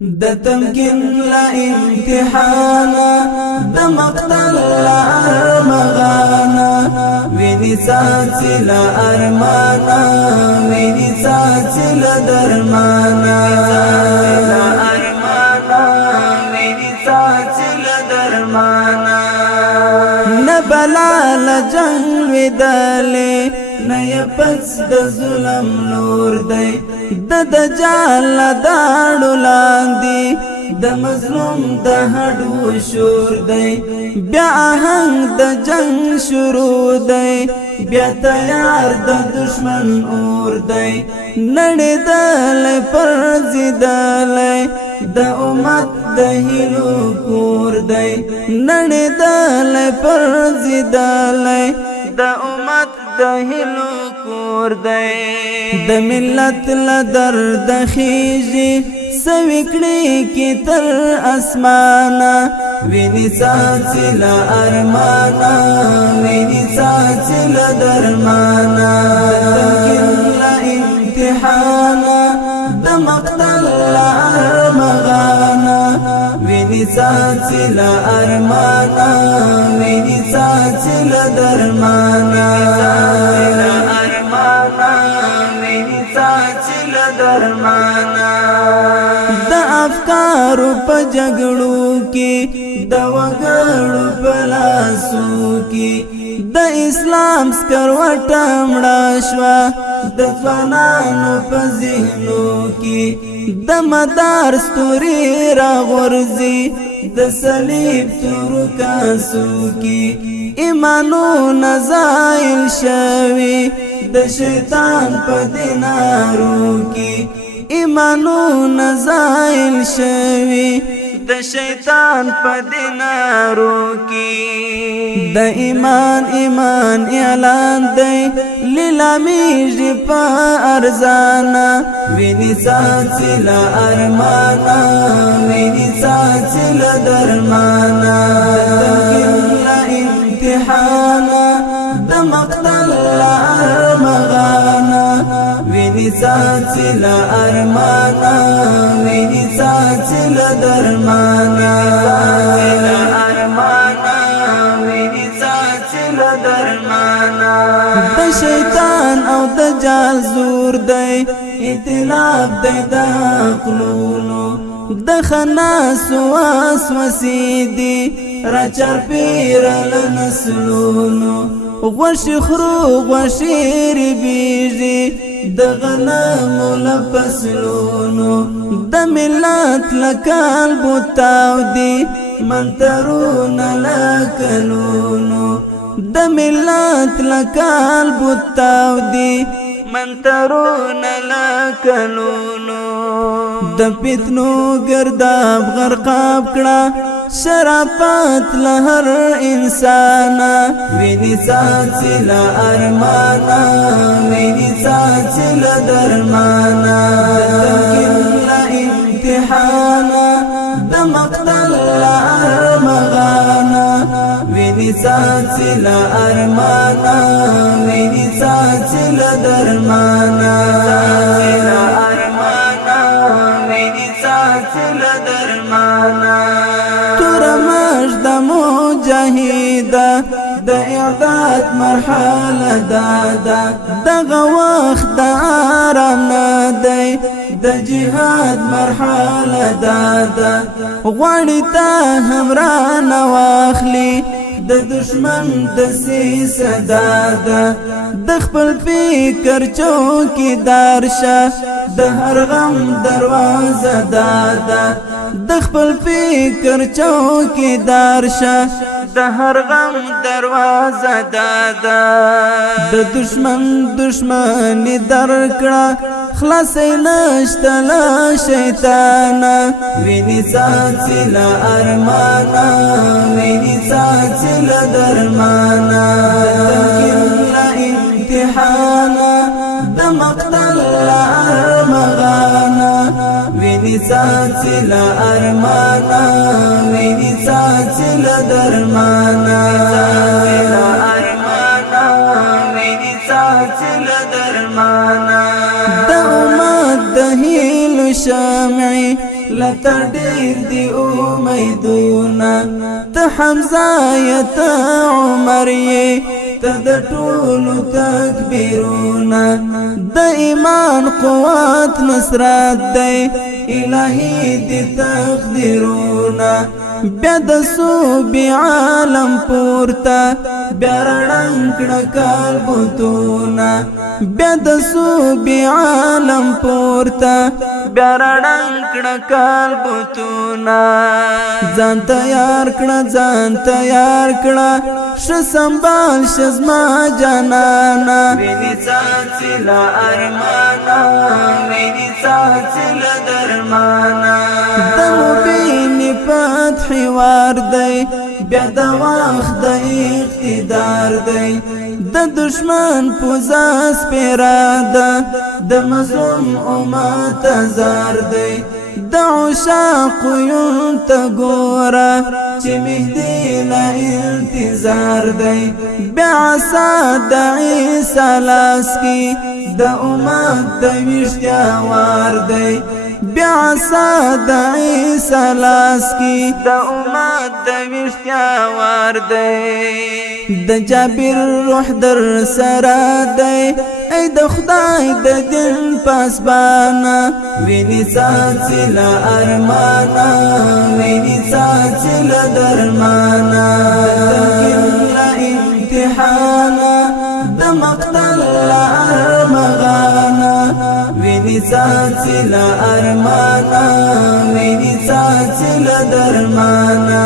د تمکن لا امتحانا د مقتل لا ارمغانا ویني ساتي لا ارمانا ویني ساتي لا درمانا لا ارمانا ویني ساتي لا درمانا نبلا لجنگ وداله نه پس د ظلم نور دی د دجال داړو لاندې د مظلوم د هډو شور دی بیا آهنګ د جنگ شروع دی بیا تیار د دشمن اور دی نړېدل پر ضدل د امت د هیلو کور دی نړېدل پر ضدل د امت د هیلو کور دی د ملت له درد خیږي سوکړي کی تر اسمانه ویني ساتي له ارمانه ویني ساتي له درمانه له امتحانه د مقتل له ارمغانه ویني ساتي له ارمانه ویني ساتي له درمانه د افکارو په جګړو کې د وګړو په لاسو کې د اسلام سکروټه مړه شوه د ځوانانو په ذهنو کې د مدار ستوري راغورځي د صلیب تورو کاسو کې ایمانونه زایل شوي د شیطان په دینارو کې ایمانونه زایل شوي د شیطان په دینارو کې د ایمان اعلان دی لیلامیږي په ارزانه ویني ساتي له ارمانه ویني ساتي له درمانه امتحانا د مقتل لا ارمغانا ویني ساتي لا ارمانا ویني ساتي لا درمانا لا ارمانا ویني ساتي لا درمانا د شیطان او د جال زور دی ائتلاف دی د عقلونو د خناس وسوسې دي را چرپیرل نسلونو غوشی خرو غوشی ربیجی د غنمو لپسلونو د ملت لکال بوتاو دی منترون لکلونو د ملت لکال بوتاو دی منترون لکلونو د پیتنو گرداب غرقاب کړه شرافت لهر انسانا ویني ساتي له ارمانا ویني ساتي له درمانا له امتحانا د مقتل له ارمغانا ویني ساتي له ارمانا ویني ساتي له درمانا له ارمانا ویني ساتي له درمانا د مجاهده د اعداد مرحله دادا دغه وخت د آرام نه دی د جهاد مرحله دادا غواړي ته همران واخلي د دشمن د سیسه دادا د خپل فکر چوکیدار شه د هر غم دروازه دادا د خپل فکر چوکیدار شه د هر غم دروازه دادا د دشمن دشمنی درکړه خلاصې نشته له شیطانه ویني ساتي له ارمانه ویني ساتي له درمانه له امتحانه د مقتل له ارمغانه ویني ساتي له ارمانا ویني ساتي له درمانا له ارمانا ویني ساتي له درمانا د امت د هیلو شمعي لته ډېر دی امیدونه ته حمزه یې ته عمر یې ته د ټولو تکبیرونه د ایمان قوت نصرت دی الهی دی تقدیرونه بیا د صوبې عالم پورته بیا رڼنګ کړه کلبوتونه بیا د صوبې عالم پورته بیا رڼنګ کړه کلبوتونه ځان تیار کړه ځان تیار کړه ښه سنبال شه زما جانانه وینې څاڅي له ارمانه وینې څاڅي له درمانه د مبین فتح وار دی بیا د وخت د اقتدار دی د دشمن پوزه سپیره ده د مظلوم امت زار دی د عشاقو یون ته ګوره چې مهدي له انتظار دی بیا عصا د عیسی لاس کې د امت د ویښتیا وار دی بیا عصا د عیسی لاس کې د امت د ویښتیا وار دی د جابر روح در سره دی ای د خدای د دین پاسبانه وینې څاڅي له ارمانه وینې څاڅي له درمانه له امتحانه د مقتل له ارمغانه وینې څاڅي له ارمانه وینې څاڅي له درمانه